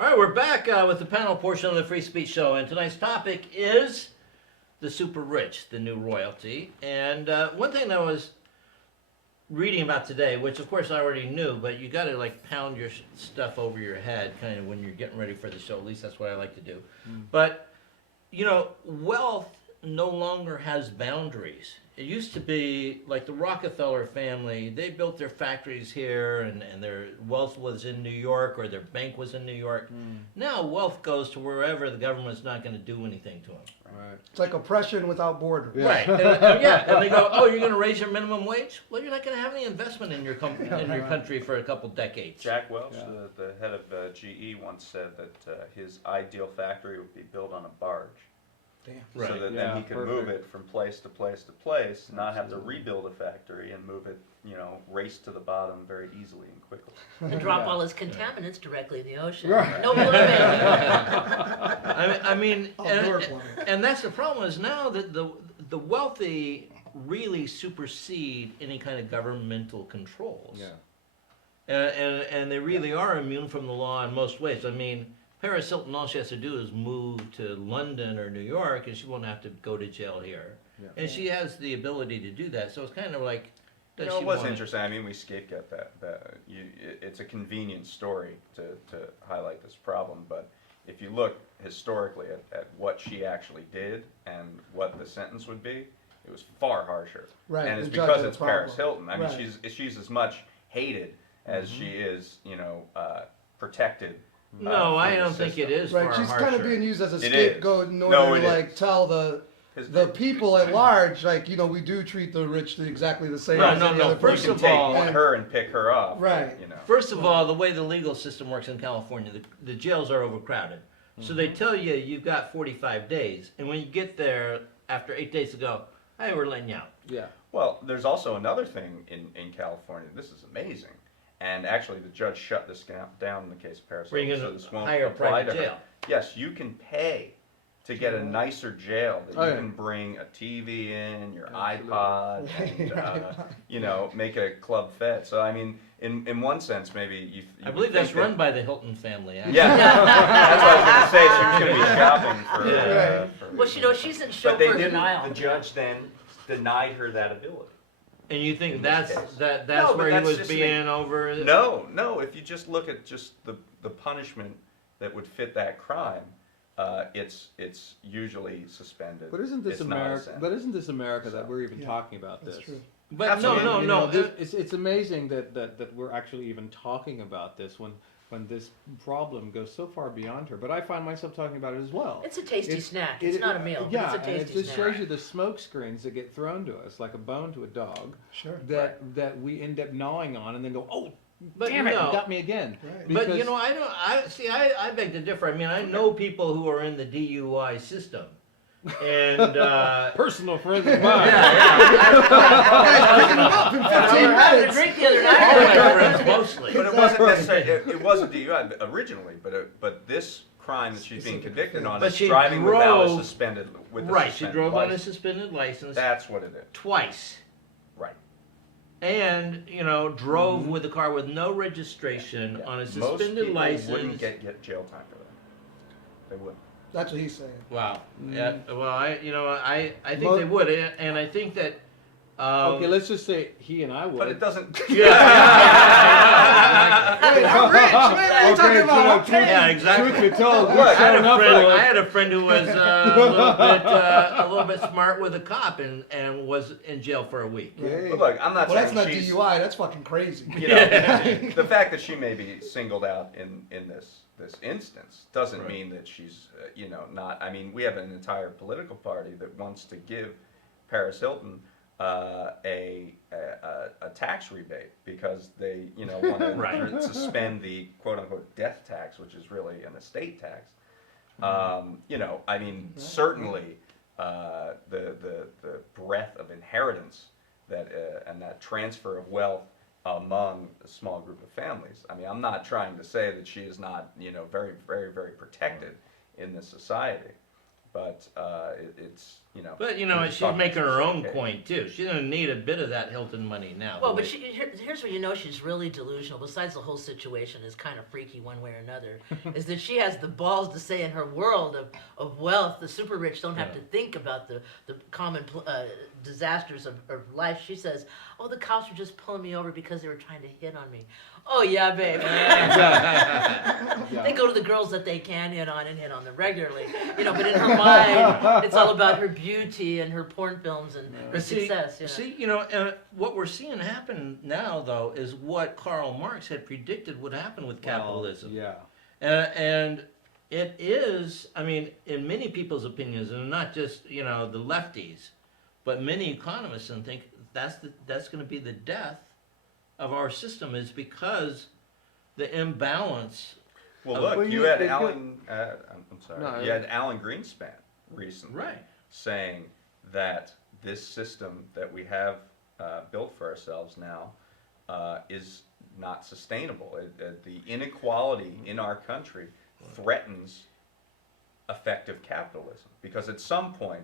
All right, we're back with the panel portion of the Free Speech Show, and tonight's topic is the super rich, the new royalty. And one thing that I was reading about today, which of course I already knew, but you got to like pound your stuff over your head kind of when you're getting ready for the show. At least that's what I like to do. But you know, wealth no longer has boundaries. It used to be like the Rockefeller family, they built their factories here and their wealth was in New York or their bank was in New York. Now wealth goes to wherever the government's not going to do anything to them. Right. It's like oppression without borders. Yeah. Right. And they go, oh, you're going to raise your minimum wage? Well, you're not going to have any investment in your country for a couple decades. Jack Welch, Yeah. the head of GE, once said that his ideal factory would be built on a barge. Damn. Right. So that Yeah, then he could perfect. move it from place to place to place, not have to rebuild a factory and move it, race to the bottom very easily and quickly. And drop Yeah. all his contaminants directly in the ocean. Right. No limit. I mean, Outdoor plumbing. and that's the problem is now that the wealthy really supersede any kind of governmental controls. Yeah. And they really are immune from the law in most ways. I mean, Paris Hilton, all she has to do is move to London or New York, and she won't have to go to jail here. Yeah. And she has the ability to do that. So it's kind of like, does It she was want interesting. I mean, we scapegoat it's a convenient story to highlight this problem, but if you look historically at what she actually did and what the sentence would be, it was far harsher. Right, And it's the judge because had a it's Paris problem. Hilton. I mean, Right. she's as much hated as she is, protected. No, I through the don't think it system. is Right, far she's harsher. kind of being used as a It is. scapegoat in order No, to it like is. tell the 'Cause people at large, like, we do treat the rich exactly the same No, as no, any no, other first you person. can of take all- her and pick her off. Right. First of all, the way the legal system works in California, the jails are overcrowded. So they tell you you've got 45 days. And when you get there, after 8 days to go, hey, we're letting you out. Yeah. Well, there's also another thing in California. This is amazing. And actually, the judge shut this down in the case of Paris Where you're Hilton, going so this to won't hire a apply private to her. jail. Yes, you can pay to get a nicer jail that Oh, you yeah. can bring a TV in, your Absolutely. iPod, and make a club fed. So I mean, in one sense, maybe you. I believe that's run by the Hilton family. Actually. Yeah, that's what I was going to say. She was going to be shopping for. Yeah. For Well, she's in but they chauffeur didn't. denial. The judge then denied her that ability. And you think In this that's case. that's No, but where he that's was just being over? No. If you just look at just the punishment that would fit that crime, it's usually suspended. But isn't this It's not a America? sentence. But isn't this America that So- we're even Yeah, talking about That's this? true. But Absolutely. no. You know, it's amazing that we're actually even talking about this when this problem goes so far beyond her. But I find myself talking about it as well. It's a tasty It's- snack. It- It's not a meal, Yeah, but it's a and it tasty just snack. shows you the smoke screens that get thrown to us like a bone to a dog Sure. that we end up gnawing on and then go, oh, But damn it, no. you got me again. Right. But Because- you know, I beg to differ. I mean, I know people who are in the DUI system, and Personal friends of mine. Guys, picking them up in 15 We were having a minutes. drink the other all night. my friends mostly. But it wasn't necessarily. It wasn't DUI originally, but this crime that she's being convicted on But is she driving without a drove- suspended with a Right, she suspended drove on a license. suspended license That's what it is. twice, Right. and drove with a car with no registration Yeah. on a Most suspended people license. wouldn't get jail time for that. They wouldn't. That's what he's saying. Wow. Yeah. Well, I think Mo- they would, and I think that. Okay, let's just say he and I would. But it doesn't. Wait, I'm rich. What are you talking about? I'm Yeah, paying. exactly. Truth be told, Look, we're I had, showing a up friend, for I it. had a friend who was a little bit smart with a cop and was in jail for a week. Okay. But look, I'm not Well, that's saying not she's. DUI. That's fucking crazy. The fact that she may be singled out in this instance doesn't Right. mean that she's not. I mean, we have an entire political party that wants to give Paris Hilton a tax rebate because they want to Right. suspend the quote unquote death tax, which is really an estate tax. I mean, certainly the breadth of inheritance that and that transfer of wealth among a small group of families. I mean, I'm not trying to say that she is not very, very, very protected in this society, but it's, you know. But we're just she's talking making her own case. coin too. She doesn't need a bit of that Hilton money now. Well, but here's where you know she's really delusional. Besides the whole situation is kind of freaky one way or another, is that she has the balls to say in her world of wealth, the super rich don't have to think about the common disasters of life. She says, "Oh, the cops were just pulling me over because they were trying to hit on me." Oh yeah, babe. They go to the girls that they can hit on and hit on them regularly, But in her mind, it's all about her beauty and her porn films and her But success. and what we're seeing happen now, though, is what Karl Marx had predicted would happen with capitalism. Yeah. And it is, I mean, in many people's opinions, and not just the lefties, but many economists and think that's going to be the death of our system, is because the imbalance. Well, Well, look, you you- had it could- Alan. I'm sorry. No, you had Alan Greenspan recently Right. saying that this system that we have built for ourselves now is not sustainable. The inequality in our country threatens effective capitalism, because at some point,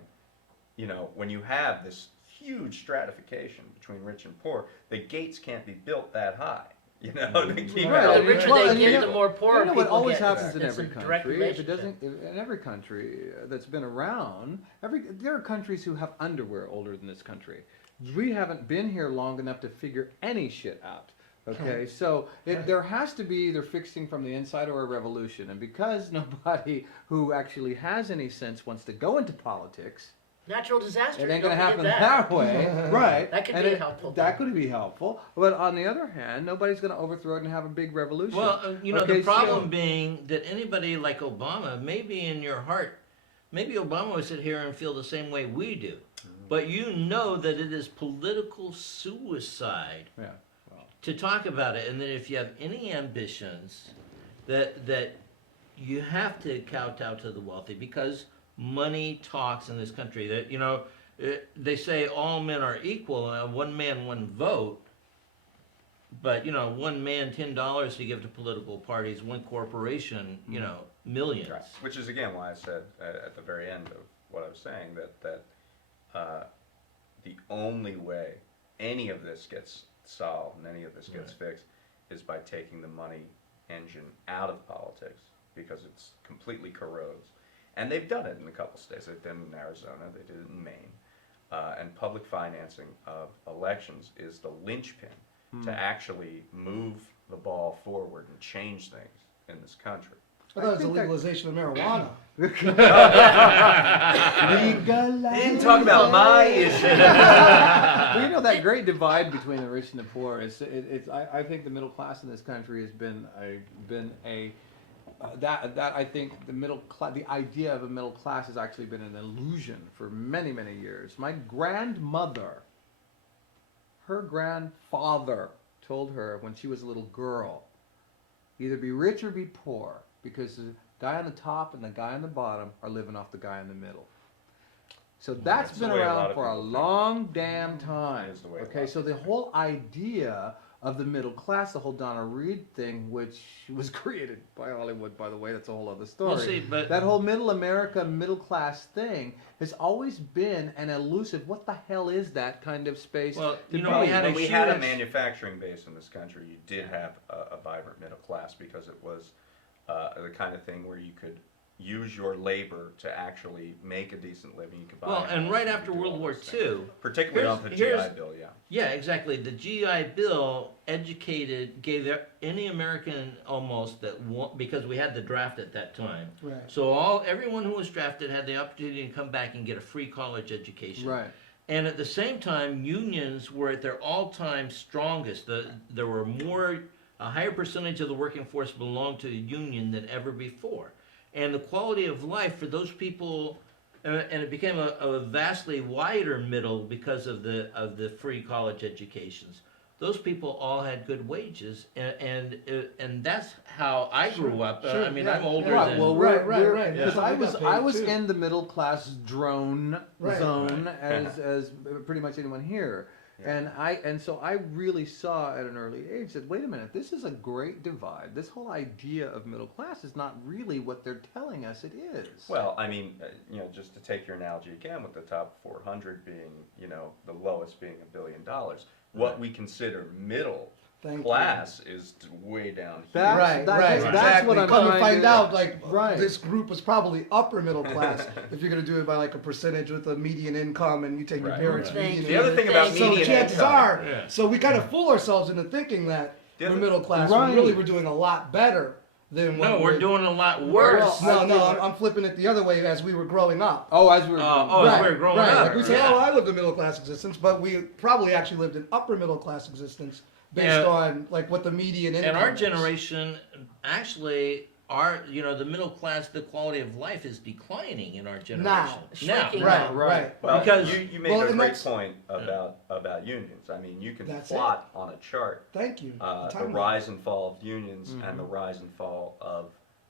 when you have this huge stratification between rich and poor, the gates can't be built that high. To keep Right. The it. richer Well, they and you get, know- the more poor what people always get. happens in It's every a direct country, if it relationship. doesn't, in every country that's been around, there are countries who have underwear older than this country. We haven't been here long enough to figure any shit out. Okay, so there has to be either fixing from the inside or a revolution, and because nobody who actually has any sense wants to go into politics, Natural disaster. it ain't don't gonna happen forget that way, right? That could And be helpful. That could be helpful, but on the other hand, nobody's gonna overthrow it and have a big revolution. Well, the Okay, problem so- being that anybody like Obama, maybe in your heart, maybe Obama would sit here and feel the same way we do, but you know that it is political suicide Yeah. Well, to talk about it, and that if you have any ambitions, that you have to kowtow to the wealthy, because money talks in this country. That they say all men are equal, one man, one vote. But one man, $10 to give to political parties, one corporation, millions. Right. Which is again why I said at the very end of what I was saying that the only way any of this gets solved and any of this gets fixed is by taking the money engine out of politics, because it's completely corrodes. And they've done it in a couple states. They've done it in Arizona. They did it in Maine. And public financing of elections is the linchpin to actually move the ball forward and change things in this country. I thought it was the think that- legalization of marijuana. Legalize. Didn't talk about my issue. Well, that great divide between the rich and the poor is I think the middle class in this country has been that I think the middle class, the idea of a middle class has actually been an illusion for many, many years. My grandmother, her grandfather told her when she was a little girl, either be rich or be poor, because the guy on the top and the guy on the bottom are living off the guy in the middle. So that's That's been the way a lot around of for a people think. long damn time. It is the way a lot Okay, of so the whole idea of the middle class, the whole Donna Reed thing, which was created by Hollywood, by the way, that's a whole other story. Well, see, but That whole middle America, middle class thing has always been an elusive, what the hell is that kind of space? Well, to you know, be? we had a when we had a huge- manufacturing base in this country, you did have a vibrant middle class, because it was the kind of thing where you could use your labor to actually make a decent living. You could buy well, a and house, right you could after do World all War those things. II, Particularly on the GI here's- Bill, yeah. yeah, exactly. The GI Bill gave any American almost because we had the draft at that time. Right. So everyone who was drafted had the opportunity to come back and get a free college education. Right. And at the same time, unions were at their all-time strongest. There were a higher percentage of the working force belonged to the union than ever before. And the quality of life for those people, and it became a vastly wider middle because of the free college educations. Those people all had good wages, and that's how I grew up. Sure, I mean, yeah. I'm older Right, than. well, Right, we're- right. Because Yeah. I got was paid, too. in the middle class drone Right. zone Right. as pretty much anyone here, Yeah. And so I really saw at an early age that, wait a minute, this is a great divide. This whole idea of middle class is not really what they're telling us it is. Well, I mean, just to take your analogy again, with the top 400 being, the lowest being $1 billion, what we consider middle Thank you. class is way down here. That's Right, that's exactly. what I'm Come to trying find to- out, like, Right. this group was probably upper middle class if you're gonna do it by like a percentage with a median income and you take your Right. parents' Right. median The other income. thing about So So median chances income, are, Yeah. so we kind of fool ourselves into thinking that The we're other- middle class, Right. when really we're doing a lot better than what No, we're doing a lot worse. worse. No, I'm flipping it the other way as we were growing up. Oh, as we were. As we were growing right. up. Like we say, yeah. oh, I lived a middle class existence, but we probably actually lived an upper middle class existence based Yeah. on like what the median income And our is. generation, actually, the middle class, the quality of life is declining in our generation. Shrinking. Right, No. right. Well, Because- you made Well, a and great that's- point about unions. I mean, you can That's plot on a chart Thank you. the Time rise and fall of unions and the rise and fall of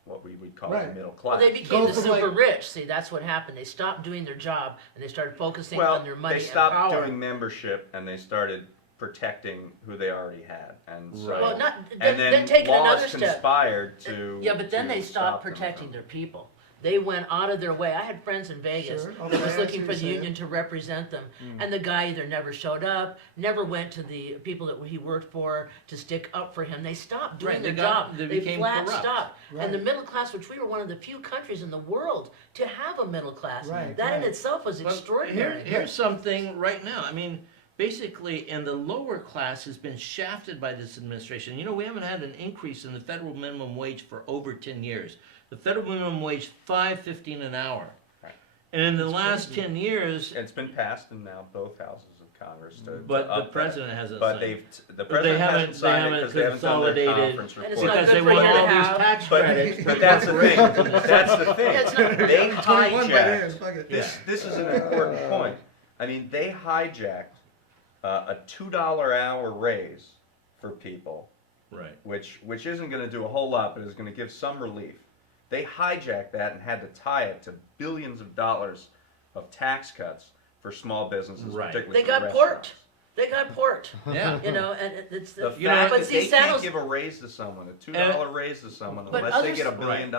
what we would call the Right. middle Well, class. they became Go the from, super like- rich. See, that's what happened. They stopped doing their job and they started focusing on their money they stopped and power. doing membership and they started protecting who they already had, and so Right. Well, not and then then taking laws another step. conspired to. Yeah, but then to they stopped stop them protecting from- their people. They went out of their way. I had friends in Vegas Sure. that Okay, I was see looking what for the you're union to represent them, and the guy either never showed up, never went to the people that he worked for to stick up for him. They stopped doing Right, their they job. they They became flat corrupt. stopped. And the Right. middle class, which we were one of the few countries in the world to have a middle class, Right, that in right. itself was Well, extraordinary. Here's something right now. I mean, basically, and the lower class has been shafted by this administration. We haven't had an increase in the federal minimum wage for over 10 years. The federal minimum wage $5.15 an hour. Right. And in the last 10 years, It's been passed in now both houses of Congress to. but to the up that. president hasn't But signed it. the But president haven't- hasn't signed they it because they haven't done their consolidated- conference And it's report. not because good they for want you to all these have. tax But, credits. but that's the thing. That's the thing. Yeah, it's not- They 21 by then, hijacked. fuck it. This is an important point. I mean, they hijacked a $2 hour raise for people, Right. which isn't going to do a whole lot, but is going to give some relief. They hijacked that and had to tie it to billions of dollars of tax cuts for small businesses, Right. particularly They for got restaurants. porked. They got porked. Yeah. And it's The You know, fact but that see, they can't Sanos- give a raise to someone, a $2 raise to someone, But unless they others- get $1 billion.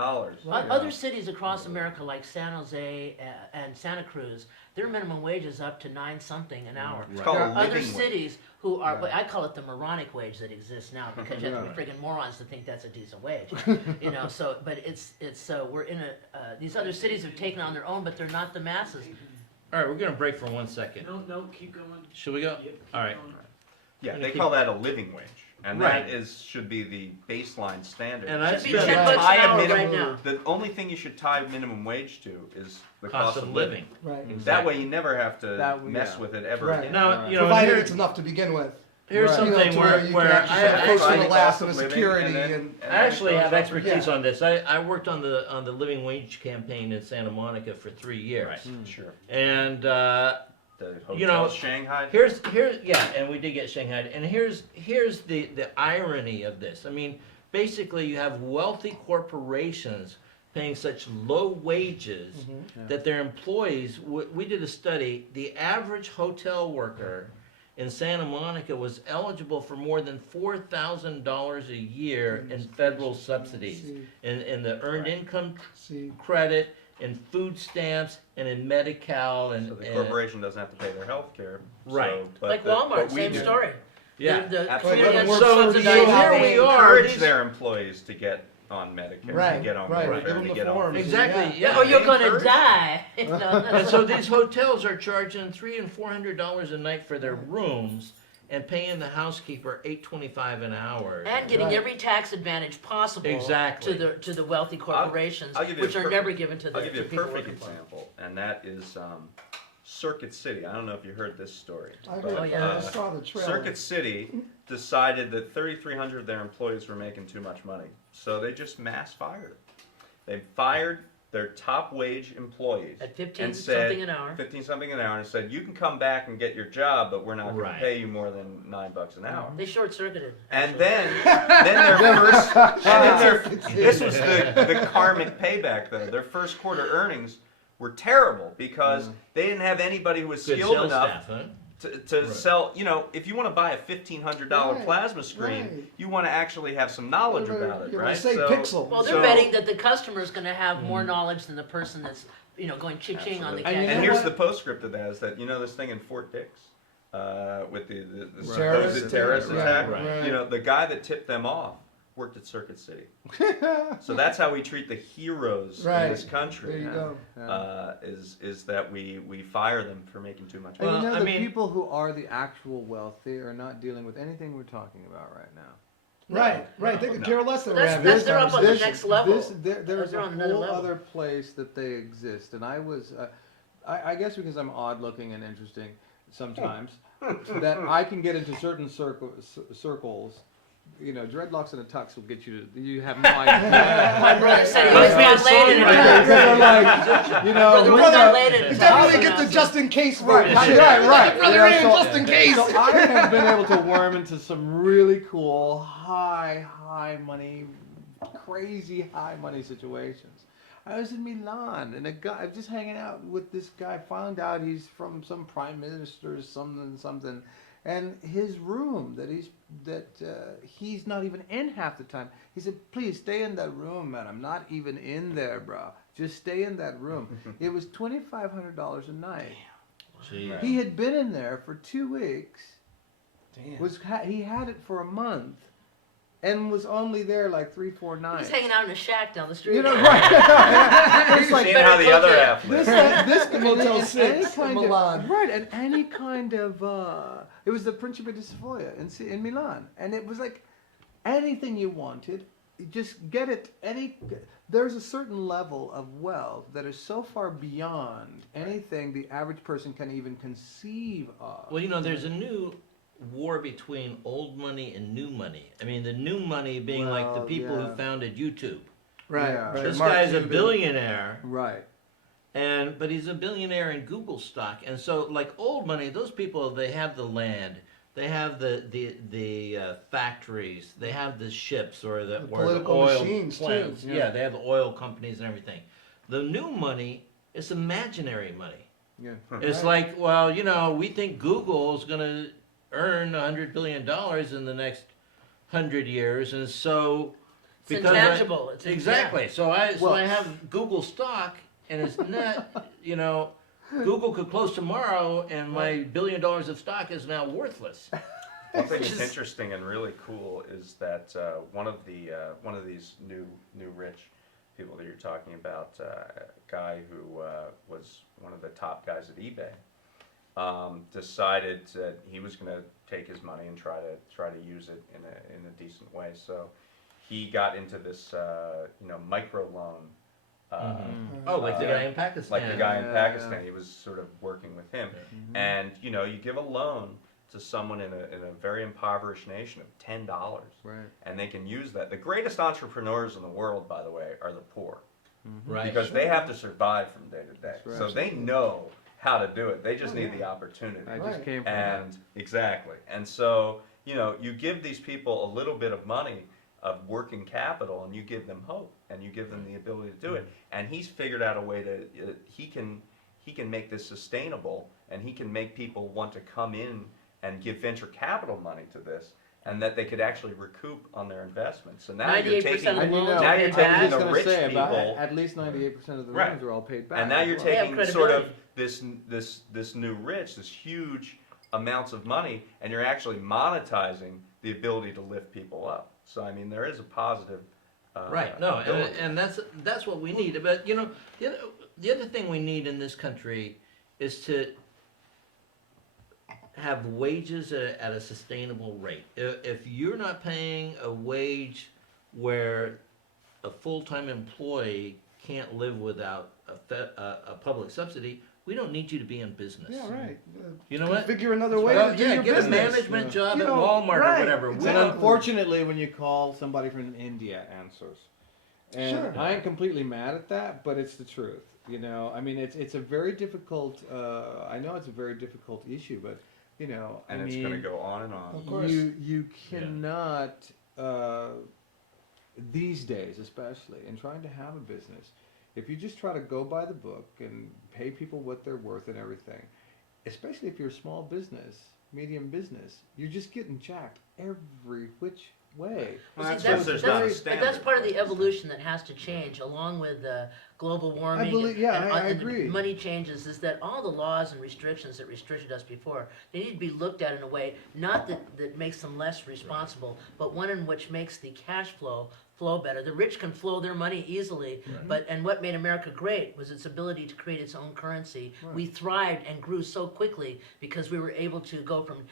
Other cities across America, like San Jose and Santa Cruz, their minimum wage is up to 9 something an hour. It's called There a are other living wage. cities who are, but I call it the moronic wage that exists now because you have to be Yeah. friggin' morons to think that's a decent wage. So, but it's we're in these other cities have taken on their own, but they're not the masses. All right, we're going to break for 1 second. No, keep going. Should we go? Yep, keep All right. going. Yeah, Gonna they keep- call that a living wage, and Right. that should be the baseline standard. And I Should be spent 10 bucks tie an a hour minimum- right now. The only thing you should tie minimum wage to is the cost of living. Right. That way, you never have to That- mess yeah. with it ever Right. again. Now, Provided here- it's enough to begin with. here's Right. something to where, you where can actually I, have close to Find the the last cost and of the living, security and and I actually have expertise Yeah. on this. I worked on the living wage campaign in Santa Monica for 3 years. Sure. And The hotel You know, Shanghai. here's yeah, and we did get Shanghai. And here's the irony of this. I mean, basically, you have wealthy corporations paying such low wages that their employees. We did a study. The average hotel worker in Santa Monica was eligible for more than $4,000 a year in federal subsidies, in the earned income See, credit, in food stamps, and in Medi-Cal, and So the corporation doesn't have to pay their health care. Right. Like Walmart, same do. story. yeah. The Absolutely. community Well, So so subsidized here they we are. Encourage These- their employees to get on Medicare, Right, to get on right, Medicare, give them to the get on. forms. Exactly. Yeah. Yeah. or you're they gonna encourage- die. And so these hotels are charging $300 and $400 a night for their rooms, and paying the housekeeper $8.25 an hour. And getting Right. every tax advantage possible Exactly. to the wealthy corporations, I'll give you a which are perfect- never given to the I'll give you a to people perfect working for them. example, and that is Circuit City. I don't know if you heard this story. I but, heard, Oh, yeah. I saw the trailer. Circuit City decided that 3,300 of their employees were making too much money, so they just mass fired. They fired their top wage employees At 15 and said, something an hour. 15 something an hour, and said, you can come back and get your job, but we're not going Right. to pay you more than $9 an hour. They short circuited. And then this was the karmic payback though. Their first quarter earnings were terrible because they didn't have anybody who was Good skilled sales enough staff, huh? to Right. sell, if you want to buy a $1,500 Right, plasma screen, right. you want to actually have some knowledge about it, You right? say pixel. Well, they're So- betting that the customer's going to have more knowledge than the person that's, going ching on the Absolutely. cash. And you And know here's what? the postscript of that is that this thing in Fort Dix with the Terrorist supposed terrorist attack, attack. right. The guy that tipped them off worked at Circuit City. So that's how we treat the heroes Right. in this country. There you go. Is that we fire them for making too much And money. Well, I the mean- people who are the actual wealthy are not dealing with anything we're talking about right now. Right. They could care less than That's- we're having that's they're up on the conversation. next level. There's They're a on another whole level. other place that they exist, and I was, I guess because I'm odd looking and interesting sometimes, that I can get into certain circles. Dreadlocks and a tux will get you to. You have no idea. My brother said he Right. was not laid in a Right. tux. They're like, Brother was what not the- laid in a You tux. definitely get So- the just in case Right, vote. right. Brother Yeah, in so- just in case. So I have been able to worm into some really cool, high money, crazy high money situations. I was in Milan, and I was just hanging out with this guy. Found out he's from some prime minister, something, and his room that he's not even in half the time. He said, "Please stay in that room, man. I'm not even in there, bro. Just stay in that room." It was $2,500 a night. Gee. He had been in there for 2 weeks. Damn. He had it for a month, and was only there like 3-4 He nights. was hanging out in a shack down the street. You know, right? It's like Seeing how the better other cook it. half this, lives. this Motel and 6 in Milan. right, and any kind of it was the Principe di Savoia in Milan, and it was like anything you wanted, you just get it. There's a certain level of wealth that is so far beyond anything the average person can even conceive of. Well, there's a new war between old money and new money. I mean, the new money being like the Well, people yeah. who founded YouTube. Right. Yeah. right. This Mark guy's a Cuban. billionaire, Right. but he's a billionaire in Google stock. And so, like old money, those people, they have the land, they have the factories, they have the ships or the political oil machines, too. plants. Yeah. Yeah, they have the oil companies and everything. The new money is imaginary money. Yeah. It's Right. like, well, we think Google is going to earn $100 billion in the next 100 years, and so It's intangible. It's exactly. So I Well- have Google stock, and it's net. Google could close tomorrow, and my $1 billion of stock is now worthless. One thing that's Just- interesting and really cool is that one of these new rich people that you're talking about, a guy who was one of the top guys at eBay, decided that he was going to take his money and try to use it in a decent way. So he got into this micro loan. Oh, like the guy in Pakistan. Like the guy in Yeah, Pakistan, yeah. he was sort of working with him, Mhm. and you give a loan to someone in a very impoverished nation of $10, Right. and they can use that. The greatest entrepreneurs in the world, by the way, are the poor, Right. because they have to survive from day to day. That's right. So they know how to do it. They just need the opportunity. I Right. just came from And exactly. And so, you give these people a little bit of money of working capital, and you give them hope, and you give them the ability to do it. And he's figured out a way to he can make this sustainable, and he can make people want to come in and give venture capital money to this, and that they could actually recoup on their investments. So now you're 98% taking of And you loans know, now are you're paid taking I back. was the gonna rich say about people- at least 98% of the Right. loans are all paid back. and now you're as They have taking sort of credibility. this new rich, this huge amounts of money, and you're actually monetizing the ability to lift people up. So I mean, there is a positive. Right. No, ability. and that's what we need. But the other thing we need in this country is to have wages at a sustainable rate. If you're not paying a wage where a full-time employee can't live without a public subsidy, we don't need you to be in business. Yeah, right. You know what? Figure another way Well, to do yeah, your get business. a management job You at know, Walmart right, or whatever. We And exactly. don't- unfortunately, when you call somebody from India, answers. And Sure. I ain't completely mad at that, but it's the truth. I mean, it's a very difficult. I know it's a very difficult issue, but and it's going to go on and on. Of course. You cannot these days, especially in trying to have a business, if you just try to go by the book and pay people what they're worth and everything, especially if you're a small business, medium business, you're just getting jacked every which way. Well, see, Because there's not a but standard. that's part of the evolution that has to change, along with global warming. believe- yeah, I and agree. money changes. Is that all the laws and restrictions that restricted us before? They need to be looked at in a way not that makes them less responsible, but one in which makes the cash flow better. The rich can flow their money easily, and what made America great was its ability to create its own currency. We thrived and grew so quickly because we were able to go from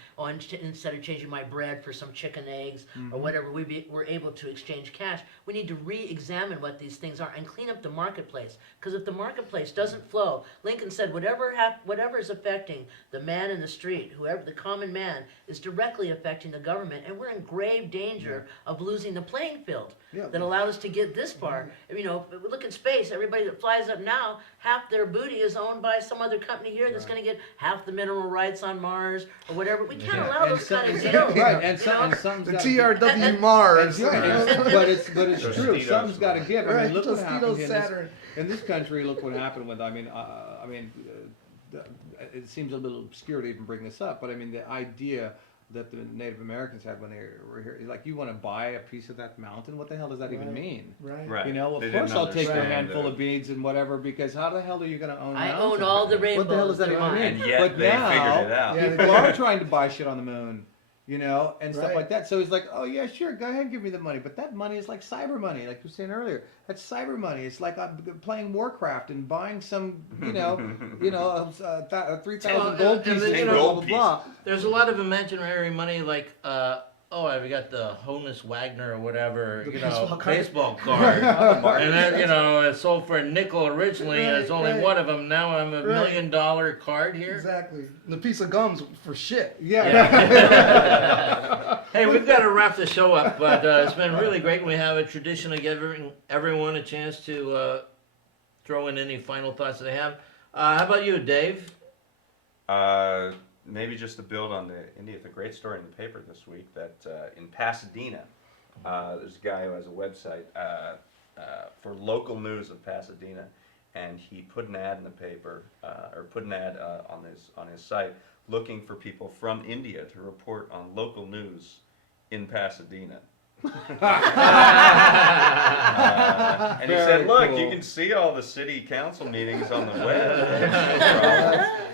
instead of changing my bread for some chicken eggs or whatever, were able to exchange cash. We need to re-examine what these things are and clean up the marketplace. Because if the marketplace doesn't flow, Lincoln said, whatever is affecting the man in the street, whoever the common man, is directly affecting the government, and we're in grave danger of losing the playing field. Yeah. That allowed us to get this far. You know, look at space. Everybody that flies up now, half their booty is owned by some other company here that's going to get half the mineral rights on Mars or whatever. We can't allow those kind of deals. Right, and, you know? and something's The gotta TRW Mars. Right, but it's true. Tostitos. Something's got to give. I Right, mean, look what happened Tostitos in Saturn. in this country. Look what happened with. It seems a little obscure to even bring this up, but I mean, the idea that the Native Americans had when they were here, like, you want to buy a piece of that mountain? What the hell does that even Right. mean? Right. Right. You know, They of didn't course I'll take a understand handful the- of beads and whatever, because how the hell are you going to own? I mountains? own all the rainbows. What the hell does that they're even mine. mean? And yet But they now, figured it out. Yeah, people are trying to buy shit on the moon, you know, and stuff Right. like that. So it's like, oh yeah, sure, go ahead, give me the money. But that money is like cyber money, like you were saying earlier. That's cyber money. It's like I'm playing Warcraft and buying some, 3,000 Well, gold and pieces, then, you blah, know, blah, blah. There's a lot of imaginary money, like, I've got the Honus Wagner or whatever, The baseball baseball card. blah. And then, it sold for a nickel originally, and it's only Right. one of them. Now I'm a $1 Right. million card here. Exactly. And the piece of gum's for shit. Yeah. Hey, we've got to wrap the show up, but it's been really great. We have a tradition of giving everyone a chance to throw in any final thoughts they have. How about you, Dave? Maybe just to build on the great story in the paper this week that in Pasadena, there's a guy who has a website for local news of Pasadena, and he put an ad in the paper, or put an ad on his site, looking for people from India to report on local news in Pasadena. And he Very said, "Look, cool. you can see all the city council meetings on the web."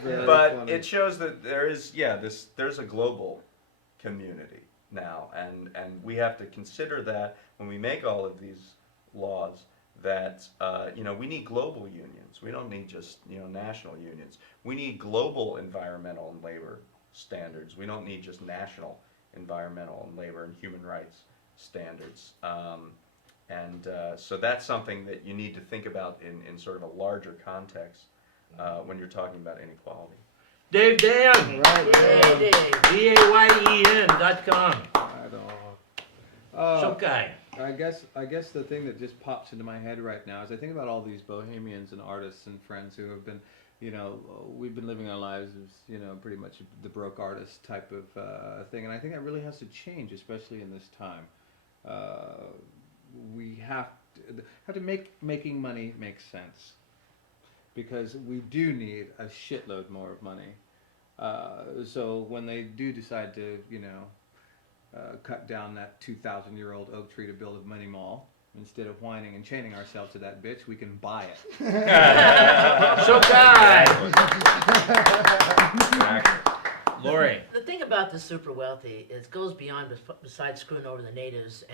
Very But funny. it shows that there's a global community now, and we have to consider that when we make all of these laws, that we need global unions. We don't need just national unions. We need global environmental and labor standards. We don't need just national environmental and labor and human rights standards. So that's something that you need to think about in sort of a larger context when you're talking about inequality. Dave Dan, Right. Yay, Dave. DAYEN.com. I don't. Shokai. I guess the thing that just pops into my head right now is I think about all these bohemians and artists and friends who have been, we've been living our lives as, pretty much the broke artist type of thing, and I think that really has to change, especially in this time. We have to making money make sense, because we do need a shitload more of money. So when they do decide to, cut down that 2,000-year-old oak tree to build a mini mall, instead of whining and chaining ourselves to that bitch, we can buy it. Shokai. Lori. The thing about the super wealthy is it goes beyond besides screwing over the natives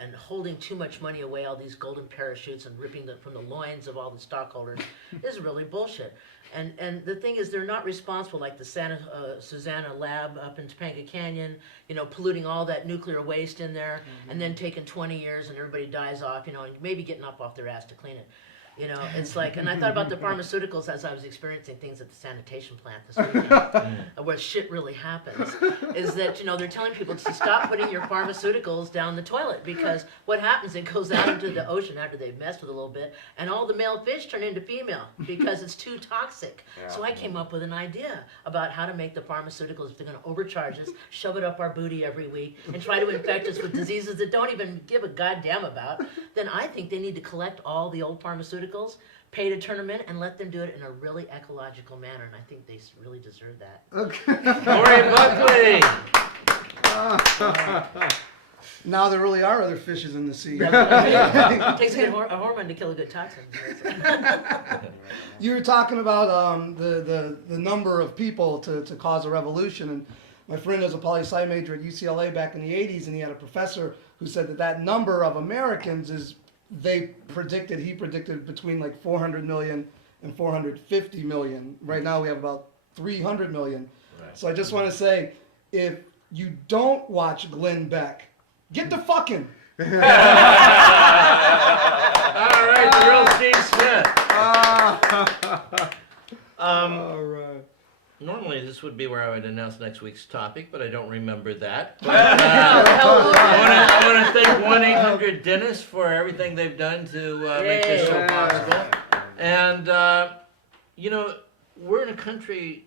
and holding too much money away, all these golden parachutes and ripping them from the loins of all the stockholders is really bullshit. And the thing is, they're not responsible, like the Susanna lab up in Topanga Canyon, polluting all that nuclear waste in there, and then taking 20 years and everybody dies off, and maybe getting up off their ass to clean it. It's like, and I thought about the pharmaceuticals as I was experiencing things at the sanitation plant this weekend, where shit really happens, is that, they're telling people to stop putting your pharmaceuticals down the toilet, because what happens, it goes out into the ocean after they've messed with it a little bit, and all the male fish turn into female, because it's too toxic. Yeah. So I came up with an idea about how to make the pharmaceuticals, if they're going to overcharge us, shove it up our booty every week, and try to infect us with diseases that don't even give a goddamn about, then I think they need to collect all the old pharmaceuticals pharmaceuticals, pay to turn them in, and let them do it in a really ecological manner. And I think they really deserve that. Okay. Lori Buckley. Now there really are other fishes in the sea. It takes a hormone to kill a good toxin. You were talking about the number of people to cause a revolution, and my friend was a poli-sci major at UCLA back in the 80s, and he had a professor who said that number of Americans is, he predicted between like 400 million and 450 million. Right now we have about 300 million. Right. So I just want to say, if you don't watch Glenn Beck, get the fucking. All right, the real Steve Smith. All right. Normally this would be where I would announce next week's topic, but I don't remember that. But, I want to thank 1-800-DENTIST for everything they've done to make this show possible. And, you know, we're in a country,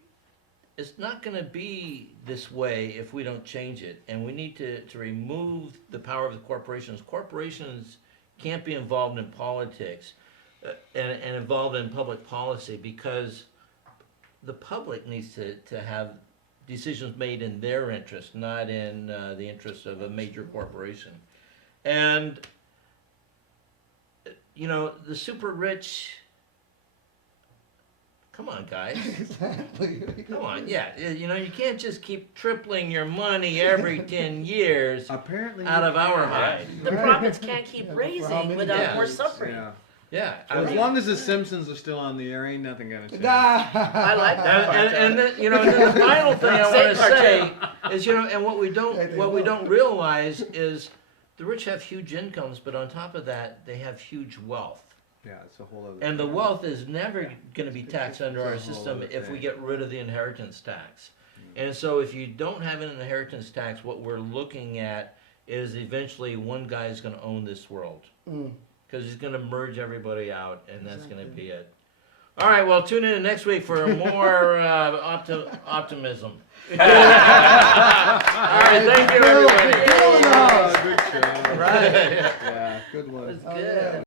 it's not going to be this way if we don't change it. And we need to remove the power of the corporations. Corporations can't be involved in politics and involved in public policy, because the public needs to have decisions made in their interest, not in the interest of a major corporation. And, you know, the super rich, come on, guys. Exactly. Come on, yeah. You know, you can't just keep tripling your money every 10 years Apparently. out of our hide. The profits can't keep Yeah, for how raising many without years? more suffering. Yeah. Yeah. I As mean, long as the Simpsons are still on the air, ain't nothing gonna change. I like that. and then, you know, and then the final thing I want to Same say is, you know, and what we Yeah, don't they what we will. don't realize is the rich have huge incomes, but on top of that, they have huge wealth. Yeah, it's a whole other. And the wealth is never going to be taxed under our It's a whole system other if we thing. get rid of the inheritance tax. And so if you don't have an inheritance tax, what we're looking at is eventually one guy is going to own this world. Mm. Because he's going to merge everybody out, and that's going to be it. All right, well, tune in next week for more optimism. All right, thank you, everybody. Bill in the house. Good job. Right. Yeah, good one. It was Oh, good. yeah.